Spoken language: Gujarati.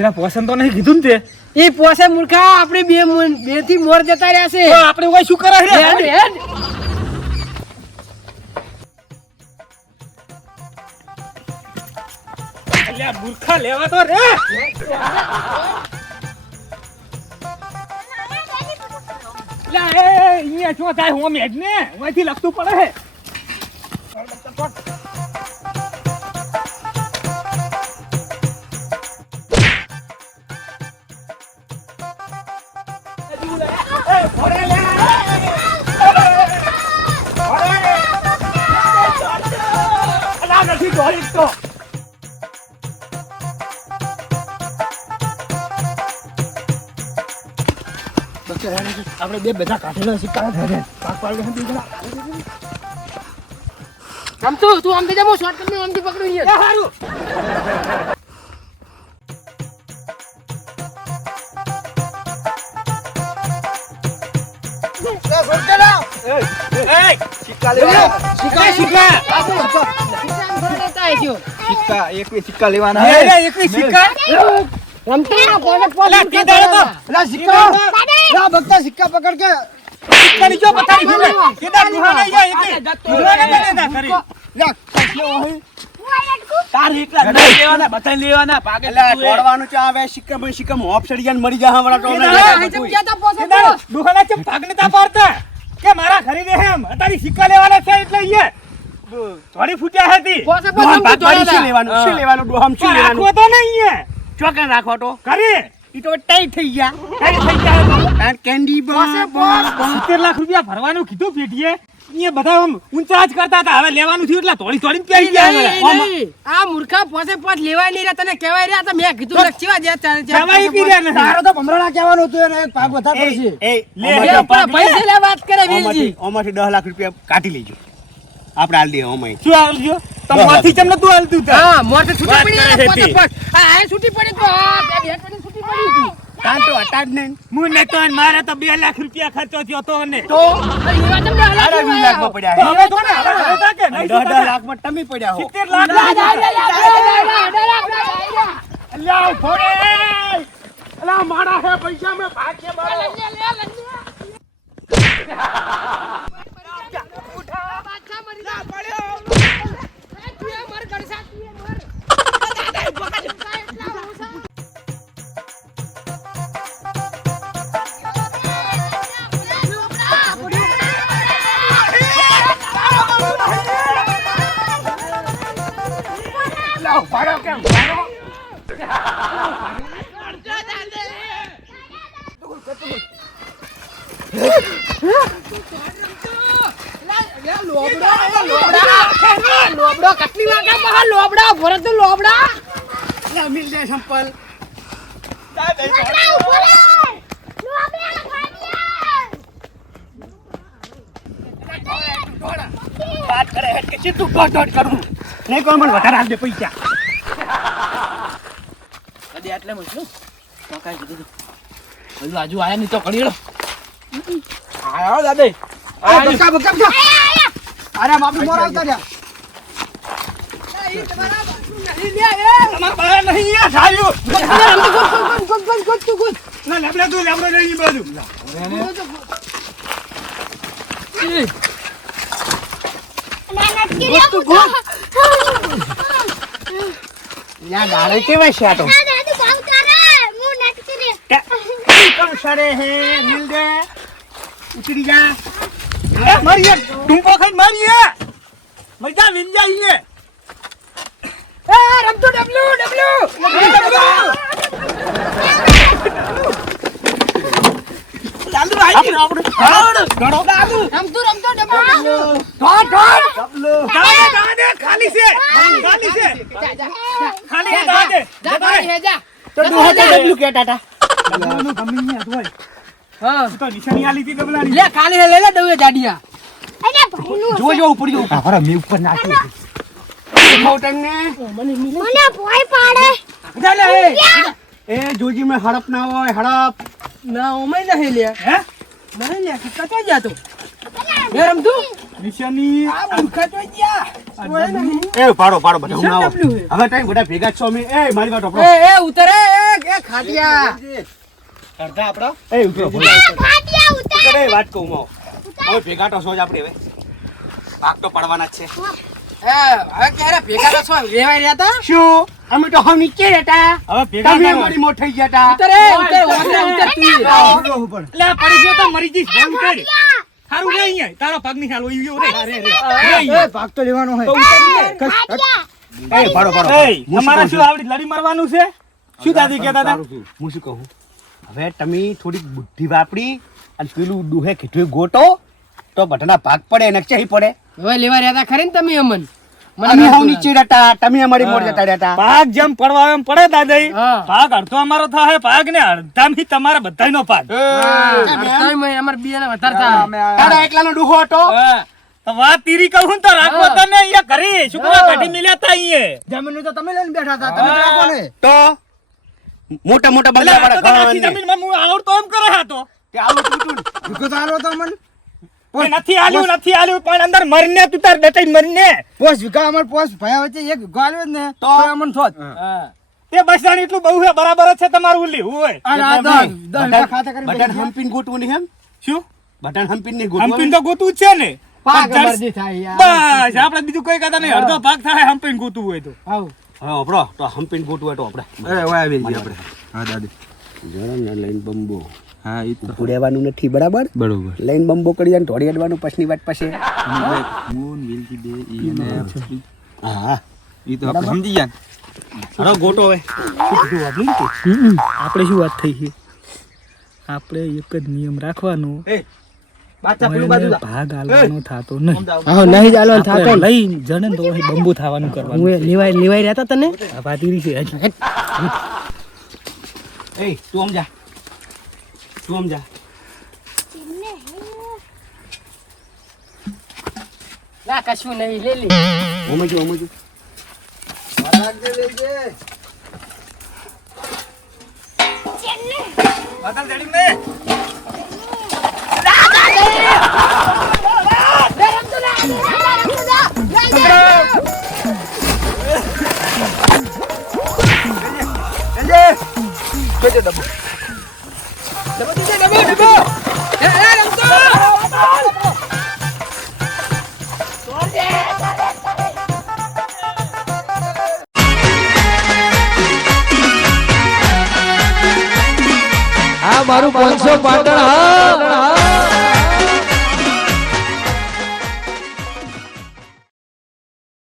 પેલા પોસન તો નહીં કીધું ને તે એ પોસે મૂર્ખા આપણે બે થી મોર જતા રહ્યા છે. તો આપણે ઓય શું કરે રે હેડ હેડ અલ્યા મૂર્ખા લેવા તો રે લા એ અહીંયા શું થાય હું મેજ ને ઓયથી લખતું પડે હે આપણે બે બધા કાઢેલા સિક્કા પાક પાડે આમ તું આમ જા, હું શોર્ટકટ માં આમથી પકડું અહીંયા. હારું સિક્કા લેવાના સિક્કા એકવી સિક્કા લેવાના એકવી સિક્કા રમતા ના પોલે પોલે અલા તે દાડો તો લા સિક્કા લા ભક્તા સિક્કા પકડ કે સિક્કા ની જો પતારી ફૂલે તે દાડો દુહાને યો એકવી દુહાને ના કરી લા કસ્યો હોય તાર એકલા નહીં લેવાના બતાઈ લેવાના પાગે લા તોડવાનું ચા આવે સિક્કા માં સિક્કા મોપ સડી જાય મરી જા હમણા ટોને દુહાને ચમ ભાગને તા પાડતા કે મારા ખરીદે એમ અતારી સિક્કા લેવાના છે એટલે ઈએ થોડી ફૂટ્યા હતી પોસે ભાગ પાડી શું લેવાનું ડોહમ શું રાખવો લેવાનું તો નહીં હે ચોકન રાખો તો કરી ઈ તો ટાઈ થઈ ગયા કઈ થઈ જાય આ કેન્ડી બોસ 70 લાખ રૂપિયા ભરવાનું કીધું પેટીએ એ બધા આમ ઊંચા જ કરતા હતા હવે લેવાનું થયું એટલે થોડી થોડી પહેરી ગયા આ મૂર્ખા પોસે પોસ લેવાય નહીં રહ્યા, તને કહેવાય રહ્યા તો મેં કીધું ને કેવા જે કમાઈ પી રહ્યા નથી તારો તો ભમરાડા કહેવાનું હતું એને એક ભાગ વધારે પડશે એ લે પૈસા લે વાત કરે વેલજી. ઓમાંથી 10 લાખ રૂપિયા કાઢી લેજો આપણે હાલ દે ઓમાઈ શું આવજો તમારથી ચમ નતું હાલતું તા હા મોર તો છૂટી વાત પડી કરે ને પોસે હતી. પોસ. આ છૂટી પડી તો આ બે હેડ પડી છૂટી પડી હતી. કાં તો હટા જ નહીં મુને તો મારે તો 2 લાખ રૂપિયા ખર્ચો થયો તો ને તો અરે લેવા તમને હલા સાડા 20 લાખમાં પડ્યા તો હવે તો ને હવે હતા કે નહીં 10 લાખમાં ટમી પડ્યા હો 70 લાખ અલ્યા ફોડે અલા મારા હે પૈસા મે ભાગ્ય મારો પાડો કેમ પાડો લોબડો કેટલી વાગે બહાર લોબડા ભરત લોબડા લા મિલ જાય સંપલ વાત કરે હેડ કે સીધું દોડ કરું નહીં કોઈ મને વધારે હાલ દે પૈસા અરે આટલે મસ્યું તો કાઈ કીધું હજુ આજુ આયા નહીં તો કરી લો આયો દાદે આ બકા અરે બાપુ મોર આવતા રહ્યા તમાર બહાર નહીં આ સાયું ના લેબડે તું લેબડો નહીં બાજુ યા ડાળે કેવા છે આ તો કમ સરે હે મિલ દે ઉતરી જા એ મારી ટુંપો ખાઈ મારી મરી જા મિલ જાય એ રમતો ડબલું ચાલુ આવી આપણે ગણો રમતો ડબલું દાદે ખાલી છે ખાલી છે ખાલી છે દાદે જા ભાઈ હે જા તો ડોહા તો ડબલું કે ટાટા ડબલાનું ગમી ને હતું હા તો નિશાની આલી હતી ડબલાની લે કાલે હે લે દઉં જાડિયા જો ઉપર જો હા મે ઉપર નાખ્યો મોટન ને મને ભોય પાડે જા લે એ જોજી મે હડપ ના હોય હડપ ના ઓમે નહીં લે હે નહીં લે કટા જાતો એ રમતું નિશાની આ મૂર્ખા તો ગયા એ પાડો પાડો બધા હું આવો હવે ટાઈમ બધા ભેગા જ છો અમે એ મારી વાત આપણો એ ઉતરે એ ખાટિયા કરતા આપણો એ ઉતરો ખાટિયા ઉતાર ઉતરે વાત કહું હું હવે ભેગા તો છો જ આપણે હવે પાક તો પડવાના જ છે હવે ક્યારે ભેગા તો છો રેવાય રહ્યા તા શું અમે તો હમ નીચે રહેતા હવે ભેગા તમે કરો. અમારી મોટ થઈ ગયા તા ઉતરે ઉતર તું એટલે આ પડી ગયો તો મરી જઈશ ભાઈ ઉતર સારું રે અહીંયા તારો પગ ની હાલ ઓઈ ગયો રે ભાગ તો લેવાનો હોય ખાટિયા એ પાડો પાડો એ તમારે શું આવડી લડી મારવાનું છે શું દાદી કહેતા હતા હું શું કહું હવે તમે થોડીક બુદ્ધિ વાપરી અને પેલું ડુહે કીધું ગોટો તો બધાના ભાગ પડે એને ચહી પડે હવે લેવા રહ્યા તા ખરી ને તમે અમન અમે હાવ નીચે રહેતા તમે અમારી મોડ જતા રહેતા ભાગ જેમ પડવા એમ પડે દાદાઈ હા. ભાગ અડધો અમારો થાય ભાગ ને અડધાથી તમારા બધાયનો ભાગ અમાર બીજાને વધારે થાય તારા એકલાનો ડુહો હતો હા. તો વાત તીરી કહું ને તો રાખો તને અહીંયા ઘરે શુક્રવાર કાઢી મિલ્યા તા અહીંયા જમીન તો તમે લઈને બેઠા હતા તમે રાખો ને તો મોટા મોટા એટલે બંગલા આ તો વાળા આખી ઘર જમીનમાં હું આવડતો એમ કરે હા તો તે આવું તૂટું દુઃખ તો આલો તો મન એ નથી આલ્યું પણ અંદર મરીને તું તાર ડટાઈ મરીને પોસ વિકા અમાર પોસ ભયા વચ્ચે એક ગાલ્યો જ ને તો અમન થોત તે બસાણી એટલું બહુ છે બરાબર જ છે તમારું ઉલી હોય અરે આ દસ ખાતા કરી બટન હમ્પિન ગોટવું નહીં એમ શું બટન હમ્પિન નહીં ગોટવું હમ્પિંગ તો ગોતું જ છે ને પાક પણ મરજી થાય યાર બસ આપણે બીજું કોઈ કહેતા નહીં અડધો ભાગ થાય હમ્પિંગ ગોતું હોય તો આવ હા આપણો તો હમ્પિન ગોટવું હોય તો આપણે અરે ઓય આવી આપણે હા દાદી જરા લઈને બંબો હા ઈ તો ઉડેવાનું નથી બરાબર બરોબર લઈને બંબો કરી જાય ઢોળી અડવાનું પછની વાત પછી મૂન વિલકી દે ઈ ને હા ઈ તો આપણે સમજી ગયા હરો ગોટો હવે આપણે શું વાત થઈ છે આપણે એક જ નિયમ રાખવાનો કોઈને ભાગ આલવાનો થાતો નહીં હા નહીં ચાલવાનું આપણે લઈને જણે ને તો અહીં બંબુ થવાનું કરવાનું હું લેવાય રહ્યા તા તને આ વાત ઈરી છે હજી. એ તું સમજા તું સમજા ના કશું નહીં લે લે ઓમજો બદલ જડી ને આ મારું 500 પાટણ હા